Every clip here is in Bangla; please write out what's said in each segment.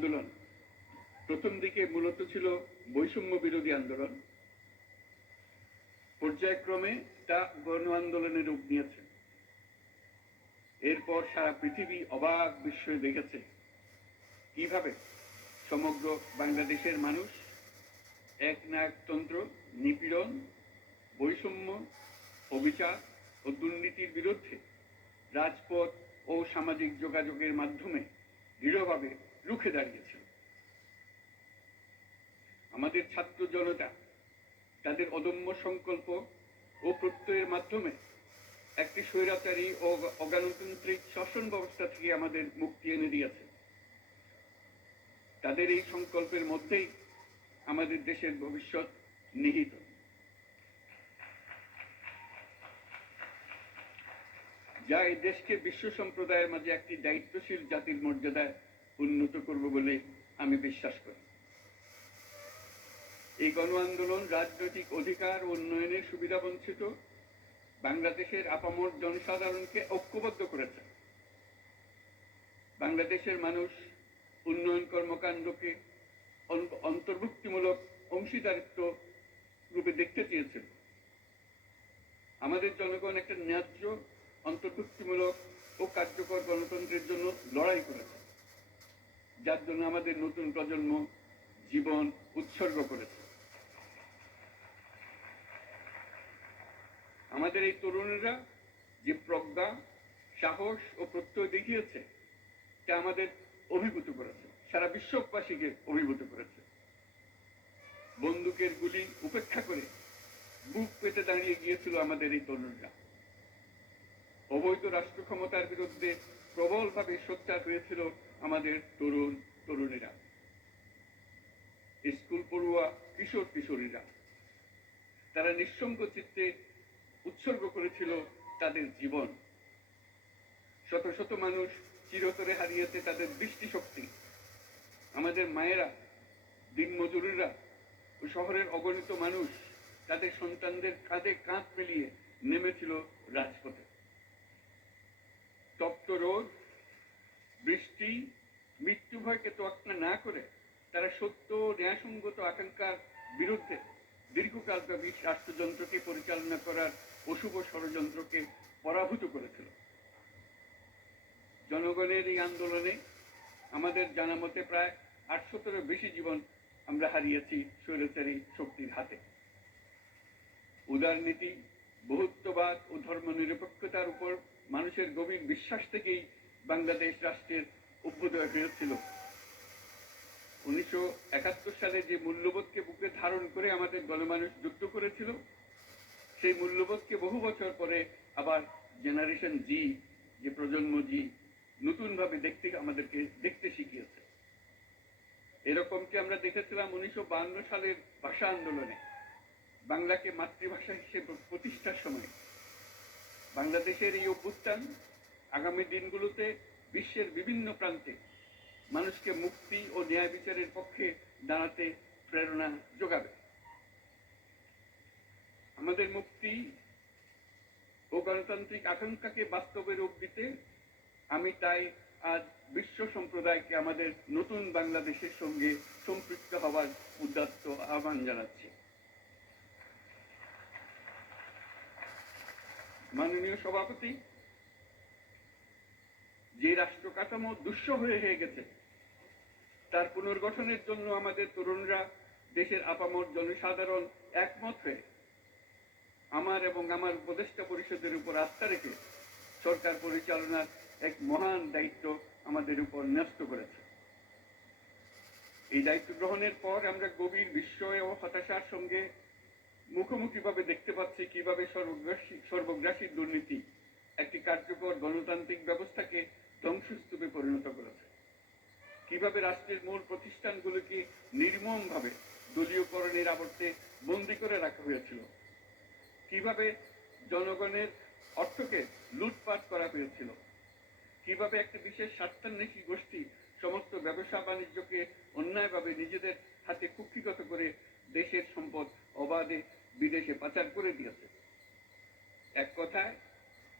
আন্দোলন প্রথম দিকে মূলত ছিল বৈষম্য বিরোধী আন্দোলন, পর্যায়ক্রমে তা গণ আন্দোলনের রূপ নিয়েছে। এরপর সারা পৃথিবী অবাক বিস্ময়ে দেখেছে কিভাবে সমগ্র বাংলাদেশের মানুষ একনায়কতন্ত্র, নিপীড়ন, বৈষম্য, অবিচার ও দুর্নীতির বিরুদ্ধে রাজপথ ও সামাজিক যোগাযোগের মাধ্যমে দৃঢ়ভাবে রুখে দাঁড়িয়েছিল। আমাদের ছাত্র জনতা তাদের অদম্য সংকল্প ও প্রত্যয়ের মাধ্যমে একটি স্বৈরাচারী ও অগণতান্ত্রিক শাসন ব্যবস্থা থেকে আমাদের মুক্তি এনে দিয়েছে। তাদের এই সংকল্পের মধ্যেই আমাদের দেশের ভবিষ্যৎ নিহিত। যা এই দেশকে বিশ্ব সম্প্রদায়ের মাঝে একটি দায়িত্বশীল জাতির মর্যাদায় উন্নত করবে বলে আমি বিশ্বাস করি। এই গণ আন্দোলন রাজনৈতিক অধিকার ও উন্নয়নের সুবিধা বঞ্চিত বাংলাদেশের আপামর জনসাধারণকে ঐক্যবদ্ধ করেছে। বাংলাদেশের মানুষ উন্নয়ন কর্মকাণ্ডকে অন্তর্ভুক্তিমূলক অংশীদারিত্ব রূপে দেখতে চেয়েছিল। আমাদের জনগণ একটা ন্যায্য, অন্তর্ভুক্তিমূলক ও কার্যকর গণতন্ত্রের জন্য লড়াই করেছে, যার জন্য আমাদের নতুন প্রজন্ম জীবন উৎসর্গ করেছে। আমাদের এই তরুণেরা যে প্রজ্ঞা, সাহস ও প্রত্যয় দেখিয়েছে তা আমাদের অভিভূত করেছে, সারা বিশ্ববাসীকে অভিভূত করেছে। বন্দুকের গুলি উপেক্ষা করে বুক পেতে দাঁড়িয়ে গিয়েছিল আমাদের এই তরুণরা। অবৈধ রাষ্ট্র ক্ষমতার বিরুদ্ধে প্রবলভাবে সোচ্চার হয়েছিল আমাদের তরুণ তরুণীরা, স্কুল পড়ুয়া কিশোর কিশোরীরা। তারা নিঃসঙ্গ চিত্তে উৎসর্গ করেছিল তাদের জীবন। শত শত মানুষ চিরতরে হারিয়েছে তাদের দৃষ্টিশক্তি। আমাদের মায়েরা, দিনমজুরিরা ও শহরের অগণিত মানুষ তাদের সন্তানদের কাঁধে কাঁধ মিলিয়ে নেমেছিল রাজপথে। তপ্ত রোদ, বৃষ্টি, মৃত্যু ভয়কে তোয়াক্কা না করে তারা সত্য ন্যায়সঙ্গত আকাঙ্ক্ষার বিরুদ্ধে দীর্ঘকালব্যাপী রাষ্ট্রযন্ত্রকে পরিচালনা করার অশুভ ষড়যন্ত্রকে পরাভূত করেছিল। জনগণের এই আন্দোলনে আমাদের জানা মতে প্রায় 800-এরও বেশি জীবন আমরা হারিয়েছি স্বৈরাচারী শক্তির হাতে। উদারনীতি, বহুত্ববাদ ও ধর্মনিরপেক্ষতার উপর মানুষের গভীর বিশ্বাস থেকেই বাংলাদেশ রাষ্ট্রের অভ্যুদয় হয়েছিল। 1971 সালে যে মূল্যবোধকে বুকে ধারণ করে আমাদের গণমানুষ যুদ্ধ করেছিল, সেই মূল্যবোধকে বহু বছর পরে আবার জেনারেশন জি, যে প্রজন্ম জি, নতুনভাবে আমাদেরকে দেখতে শিখিয়েছে। এরকমটি আমরা দেখেছিলাম 1952 সালের ভাষা আন্দোলনে, বাংলাকে মাতৃভাষা হিসেবে প্রতিষ্ঠার সময়। বাংলাদেশের এই অভ্যুত্থান আগামী দিনগুলোতে বিশ্বের বিভিন্ন প্রান্তে মানুষকে মুক্তি ও ন্যায় বিচারের পক্ষে দাঁড়াতে প্রেরণা যোগাবে। আমাদের মুক্তি ও গণতান্ত্রিক আকাঙ্ক্ষাকে বাস্তবে রূপ দিতে আমি তাই আজ বিশ্ব সম্প্রদায়কে আমাদের নতুন বাংলাদেশের সঙ্গে সম্পৃক্ত হওয়ার উদাত্ত আহ্বান জানাচ্ছি। মাননীয় সভাপতি, যে রাষ্ট্র কাঠামো দুঃসহ হয়ে গেছে তার পুনর্গঠনের জন্য আমাদের তরুণরা, দেশের আপামর জনসাধারণ একমত হয়ে আমার এবং আমার উপদেষ্টা পরিষদের উপর আস্থা রেখে সরকার পরিচালনার এক মহান দায়িত্ব আমাদের উপর ন্যস্ত করেছে। এই দায়িত্ব গ্রহণের পর আমরা গভীর বিস্ময় ও হতাশার সঙ্গে মুখোমুখিভাবে দেখতে পাচ্ছি কিভাবে সর্বগ্রাসী দুর্নীতি একটি কার্যকর গণতান্ত্রিক ব্যবস্থাকে ধ্বংসস্তূপে পরিণত করেছে, কিভাবে রাষ্ট্রের মূল প্রতিষ্ঠানগুলোকে নির্মমভাবে দলীয়করণের আবর্তে বন্দী করে রাখা হয়েছিল, কিভাবে জনগণের অর্থকে লুটপাট করা হয়েছিল, কিভাবে একটি বিশেষ স্বার্থান্বেষী গোষ্ঠী সমস্ত ব্যবসা বাণিজ্যকে অন্যায়ভাবে নিজেদের হাতে কুক্ষিগত করে দেশের সম্পদ অবাধে বিদেশে পাচার করে দিয়েছে। এক কথায়,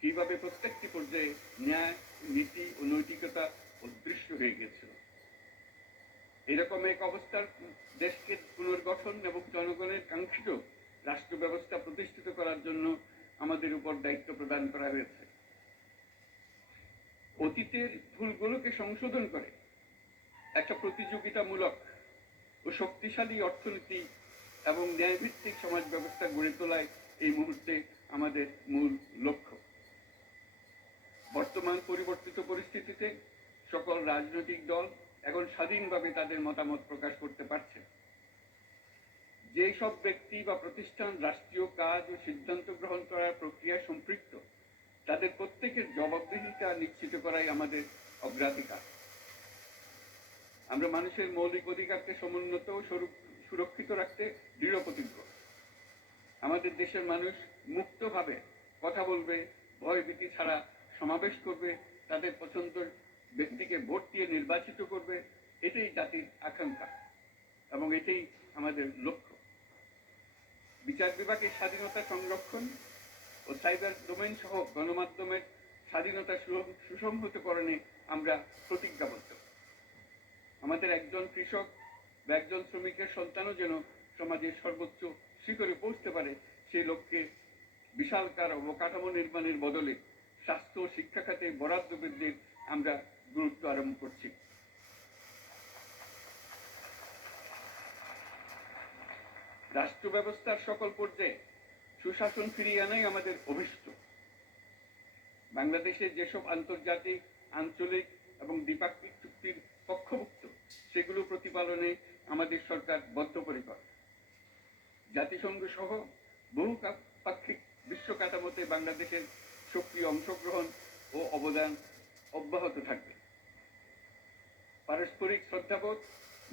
কিভাবে প্রত্যেকটি পর্যায়ে ন্যায়, নীতি ও নৈতিকতা অদৃশ্য হয়ে গিয়েছিল। এরকম এক অবস্থার দেশকে পুনর্গঠন এবং জনগণের কাঙ্ক্ষিত রাষ্ট্র ব্যবস্থা প্রতিষ্ঠিত করার জন্য আমাদের উপর দায়িত্ব প্রদান করা হয়েছে। অতীতের ভুলগুলোকে সংশোধন করে একটা প্রতিযোগিতামূলক ও শক্তিশালী অর্থনীতি এবং ন্যায়ভিত্তিক সমাজ ব্যবস্থা গড়ে তোলায় এই মুহূর্তে আমাদের মূল লক্ষ্য। বর্তমান পরিবর্তিত পরিস্থিতিতে সকল রাজনৈতিক দল এখন স্বাধীনভাবে তাদের মতামত প্রকাশ করতে পারছে। যে সব ব্যক্তি বা প্রতিষ্ঠান রাষ্ট্রীয় কাজ ও সিদ্ধান্ত গ্রহণ করার প্রক্রিয়ায় সম্পৃক্ত, তাদের প্রত্যেকের জবাবদিহিতা নিশ্চিত করাই আমাদের অগ্রাধিকার। আমরা মানুষের মৌলিক অধিকারকে সমুন্নত ও সুরক্ষিত রাখতে দৃঢ় প্রতিজ্ঞ। আমাদের দেশের মানুষ মুক্তভাবে কথা বলবে, ভয়ভীতি ছাড়া সমাবেশ করবে, তাদের পছন্দের ব্যক্তিকে ভোট দিয়ে নির্বাচিত করবে, এটাই জাতির আকাঙ্ক্ষা এবং এটাই আমাদের লক্ষ্য। বিচার বিভাগের স্বাধীনতা সংরক্ষণ ও সাইবার ডোমেইন সহ গণমাধ্যমের স্বাধীনতা সুসংহতকরণে আমরা প্রতিজ্ঞাবদ্ধ। আমাদের একজন কৃষক বা একজন শ্রমিকের সন্তানও যেন সমাজের সর্বোচ্চ শিখরে পৌঁছতে পারে, সেই লক্ষ্যে বিশালকার অবকাঠামো নির্মাণের বদলে স্বাস্থ্য ও শিক্ষা খাতে বরাদ্দ বৃদ্ধির আমরা গুরুত্ব আরোপ করছি। রাষ্ট্র ব্যবস্থার সকল পর্যায়ে সুশাসন ফিরিয়ে আনাই আমাদের অভীষ্ট। বাংলাদেশের যেসব আন্তর্জাতিক, আঞ্চলিক এবং দ্বিপাক্ষিক চুক্তির পক্ষভুক্ত, সেগুলো প্রতিপালনে আমাদের সরকার বদ্ধপরিকর। জাতিসংঘ সহ বহু পাক্ষিক বিশ্ব কাঠামোতে বাংলাদেশের সক্রিয় অংশগ্রহণ ও অবদান অব্যাহত থাকবে। পারস্পরিক শ্রদ্ধাবোধ,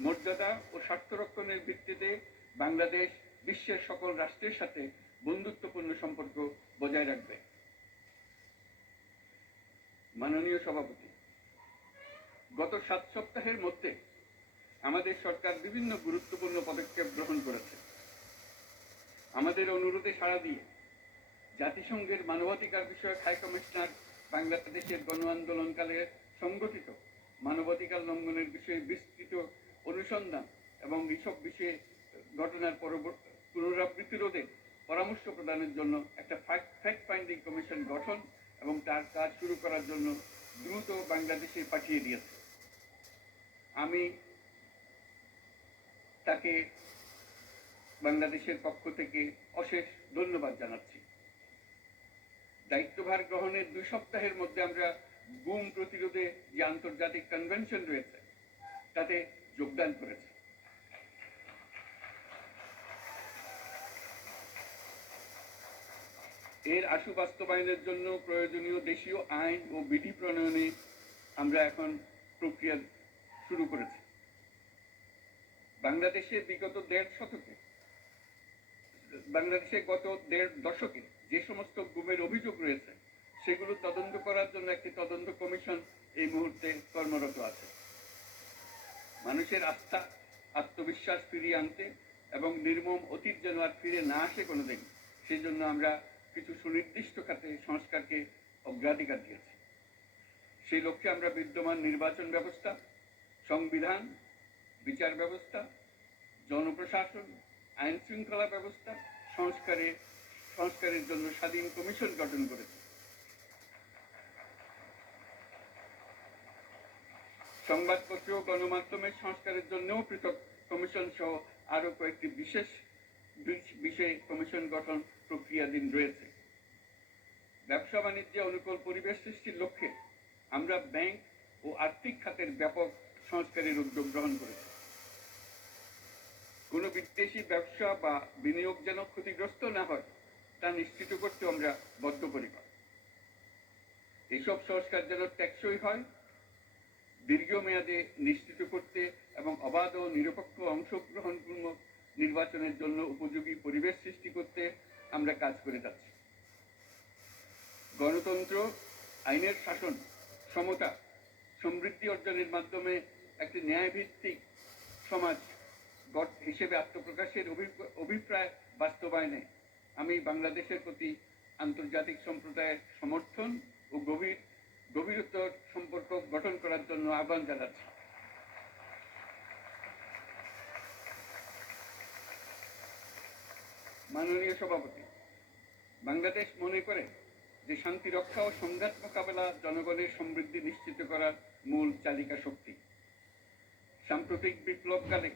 মর্যাদা ও স্বার্থ রক্ষণের ভিত্তিতে বাংলাদেশ বিশ্বের সকল রাষ্ট্রের সাথে বন্ধুত্বপূর্ণ সম্পর্ক বজায় রাখবে। মাননীয় সভাপতি, গত 7 সপ্তাহের মধ্যে আমাদের সরকার বিভিন্ন গুরুত্বপূর্ণ পদক্ষেপ গ্রহণ করেছে। আমাদের অনুরোধে সাড়া দিয়ে জাতিসংঘের মানবাধিকার বিষয়ক হাই কমিশনার বাংলাদেশের গণ আন্দোলনকালে সংগঠিত মানবাধিকার লঙ্ঘনের বিষয়ে বিস্তৃত অনুসন্ধান এবং এসব বিষয়ে ঘটনার পুনরাবৃত্তি রোধে পরামর্শ প্রদানের জন্য একটা ফ্যাক্ট ফাইন্ডিং কমিশন গঠন এবং তার কাজ শুরু করার জন্য দ্রুত বাংলাদেশে পাঠিয়ে দিয়েছে। আমি তাকে বাংলাদেশের পক্ষ থেকে অশেষ ধন্যবাদ জানাচ্ছি। দায়িত্বভার গ্রহণের 2 সপ্তাহের মধ্যে আমরা গুম প্রতিরোধে যে আন্তর্জাতিক কনভেনশন রয়েছে তাতে যোগদান করেছি। এর আশু বাস্তবায়নের জন্য প্রয়োজনীয় দেশীয় আইন ও বিধি প্রণয়নে আমরা এখন প্রক্রিয়া শুরু করেছি। বাংলাদেশে গত 1.5 দশকে যে সমস্ত গুমের অভিযোগ রয়েছে সেগুলো তদন্ত করার জন্য একটি তদন্ত কমিশন এই মুহূর্তে কর্মরত আছে। মানুষের আস্থা, আত্মবিশ্বাস ফিরিয়ে আনতে এবং নির্মম অতীত যেন আর ফিরে না আসে কোনোদিন, সেই জন্য আমরা কিছু সুনির্দিষ্ট খাতে সংস্কারকে অগ্রাধিকার দিয়েছি। সেই লক্ষ্যে আমরা বিদ্যমান নির্বাচন ব্যবস্থা, সংবিধান, বিচার ব্যবস্থা, জনপ্রশাসন, আইন শৃঙ্খলা ব্যবস্থা সংস্কারের জন্য স্বাধীন কমিশন গঠন করেছে। সংবাদপত্র ও গণমাধ্যমের সংস্কারের জন্যও পৃথক কমিশন সহ আরো কয়েকটি বিশেষ বিষয়ে কমিশন গঠন প্রক্রিয়াধীন রয়েছে। ব্যবসা বাণিজ্যে অনুকূল পরিবেশ সৃষ্টির লক্ষ্যে আমরা ব্যাংক ও আর্থিক খাতের ব্যাপক সংস্কারের উদ্যোগ গ্রহণ করেছি। কোনো বিদেশি ব্যবসা বা বিনিয়োগ যেন ক্ষতিগ্রস্ত না হয় তা নিশ্চিত করতে আমরা বদ্ধপরিকর। এইসব সংস্কার যেন টেকসই হয়, দীর্ঘমেয়াদে নিশ্চিত করতে এবং অবাধ ও নিরপেক্ষ অংশগ্রহণপূর্ণ নির্বাচনের জন্য উপযোগী পরিবেশ সৃষ্টি করতে আমরা কাজ করে যাচ্ছি। গণতন্ত্র, আইনের শাসন, সমতা, সমৃদ্ধি অর্জনের মাধ্যমে একটি ন্যায়ভিত্তিক সমাজ হিসেবে আত্মপ্রকাশের অভিপ্রায় বাস্তবায়নে আমি বাংলাদেশের প্রতি আন্তর্জাতিক সম্প্রদায়ের সমর্থন ও গভীরতর সম্পর্ক গঠন করার জন্য আহ্বান জানাচ্ছি। মাননীয় সভাপতি, বাংলাদেশ মনে করে যে শান্তি রক্ষা ও সংঘাত মোকাবেলা জনগণের সমৃদ্ধি নিশ্চিত করার মূল চালিকা শক্তি। সাম্প্রতিক বিপ্লবকালে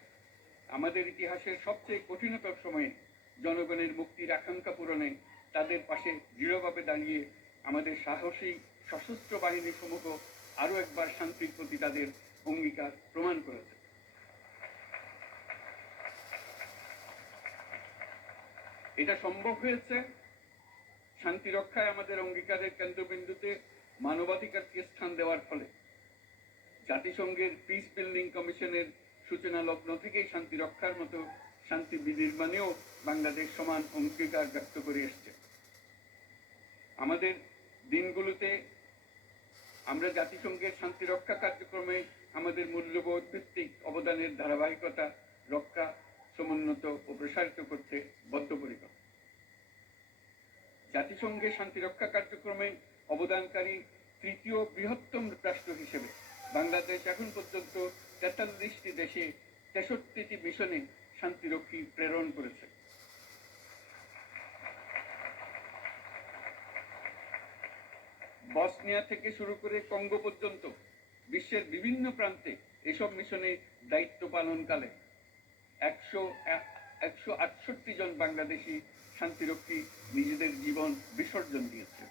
আমাদের ইতিহাসের সবচেয়ে কঠিনতর সময়ে জনগণের মুক্তির আকাঙ্ক্ষা পূরণে তাদের পাশে দৃঢ়ভাবে দাঁড়িয়ে আমাদের সাহসী সশস্ত্র বাহিনী সমূহ আরও একবার শান্তির প্রতি তাদের অঙ্গীকার প্রমাণ করেছে। এটা সম্ভব হয়েছে শান্তি রক্ষায় আমাদের অঙ্গীকারের কেন্দ্রবিন্দুতে মানবাধিকারকে স্থান দেওয়ার ফলে। জাতিসংঘের পিস বিল্ডিং কমিশনের সূচনা লগ্ন থেকেই শান্তি রক্ষার মতো শান্তি বিনির্মাণেও বাংলাদেশ সমান অঙ্গীকার ব্যক্ত করে এসছে। আমাদের দিনগুলোতে আমরা জাতিসংঘের শান্তি রক্ষা কার্যক্রমে আমাদের মূল্যবোধ ভিত্তিক অবদানের ধারাবাহিকতা রক্ষা, সমুন্নত ও প্রসারিত করতে বদ্ধপরিকর। জাতিসংঘের শান্তি রক্ষা কার্যক্রমে অবদানকারী তৃতীয় বৃহত্তম রাষ্ট্র হিসেবে বাংলাদেশ এখন পর্যন্ত 43টি দেশে 63টি মিশনে শান্তিরক্ষী প্রেরণ করেছে। বসনিয়া থেকে শুরু করে কঙ্গো পর্যন্ত বিশ্বের বিভিন্ন প্রান্তে এসব মিশনে দায়িত্ব পালনকালে 168 জন বাংলাদেশি শান্তিরক্ষী নিজেদের জীবন বিসর্জন দিয়েছে।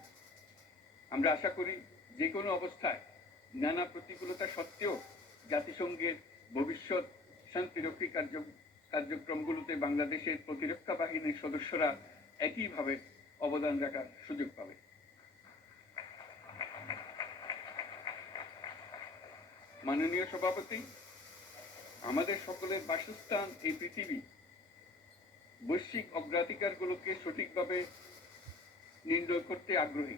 আমরা আশা করি যে কোনো অবস্থায় নানা প্রতিকূলতা সত্ত্বেও জাতিসংঘের ভবিষ্যৎ শান্তিরক্ষী কার্যক্রমগুলোতে বাংলাদেশের প্রতিরক্ষা বাহিনীর সদস্যরা একইভাবে অবদান রাখার সুযোগ পাবে। মাননীয় সভাপতি, আমাদের সকলের বাসস্থান এই পৃথিবী বৈশ্বিক অগ্রাধিকারগুলোকে সঠিকভাবে নির্ণয় করতে আগ্রহী।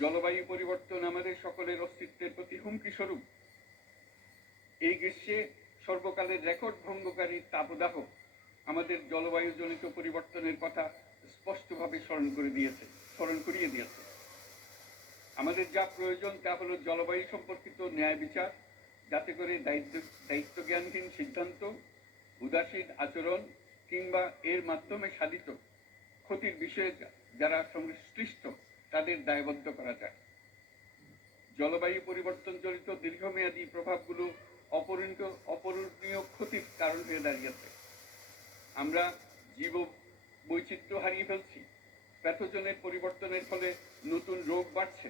জলবায়ু পরিবর্তন আমাদের সকলের অস্তিত্বের প্রতি হুমকি স্বরূপ। এই গ্রীষ্মে সর্বকালের রেকর্ড ভঙ্গকারী তাপদাহ আমাদের জলবায়ুজনিত পরিবর্তনের কথা স্পষ্টভাবে স্মরণ করিয়ে দিয়েছে। আমাদের যা প্রয়োজন তা হলো জলবায়ু সম্পর্কিত ন্যায় বিচার, যাতে করে দায়িত্বজ্ঞানহীন সিদ্ধান্ত, উদাসীন আচরণ কিংবা এর মাধ্যমে সাধিত ক্ষতির বিষয়ে যারা সংশ্লিষ্ট তাদের দায়বদ্ধ করা যায়। জলবায়ু পরিবর্তন জনিত দীর্ঘমেয়াদী প্রভাবগুলো অপূরণীয় ক্ষতির কারণ হয়ে দাঁড়িয়েছে। আমরা জীব বৈচিত্র্য হারিয়ে ফেলছি, প্যাথোজেনের পরিবর্তনের ফলে নতুন রোগ বাড়ছে,